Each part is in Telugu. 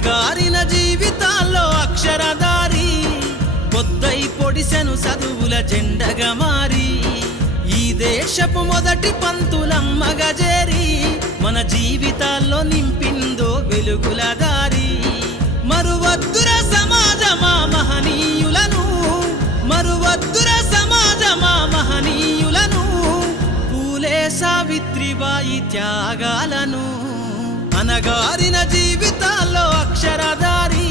అనగారిన జీవితాల్లో అక్షరధారి పొద్దై పొడిసెను చదువుల జెండగా మారి ఈ దేశపు మొదటి పంతులమ్మగా చేరి మన జీవితాల్లో నింపిందో వెలుగుల దారి మరువద్దుర సమాజమా మహనీయులను మరువద్దుర సమాజమా మహనీయులను పూలే సావిత్రిబాయి త్యాగాలను అనగారిన జీవితాల్లో అక్షరధారి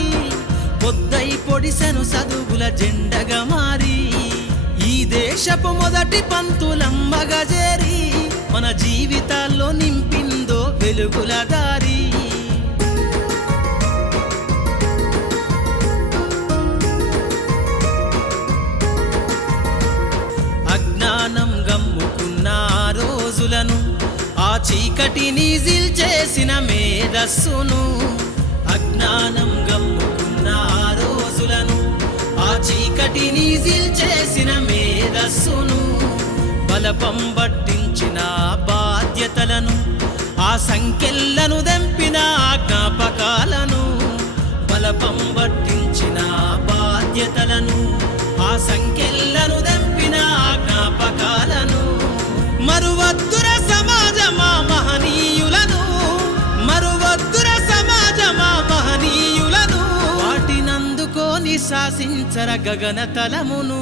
పొద్దై పొడిసెను చదువుల జెండగా మారి ఈ దేశపు మొదటి పంతులమ్మగా చేరి మన జీవితాల్లో నింపిందో వెలుగుల దారి అజ్ఞానం గమ్ముకున్న ఆ రోజులను ఆ చీకటిని జిల్చేసిన మేధస్సును అజ్ఞానం గమ్ముకున్న ఆ రోజులను ఆ చీకటిని జిల్చేసిన మేధస్సును బలపం పట్టించిన బాధ్యతలను ఆ సంఖ్యలను దెంపిన జ్ఞాపకాలను బలపం పట్టించిన బాధ్యతలను ఆ సంఖ్యలను దెంపిన జ్ఞాపకాలను మరువద్దుర సమాజమా మహనీయులను మరువద్దుర సమాజమా మహనీయులను వాటినందుకోని శాసించర గగన తలమును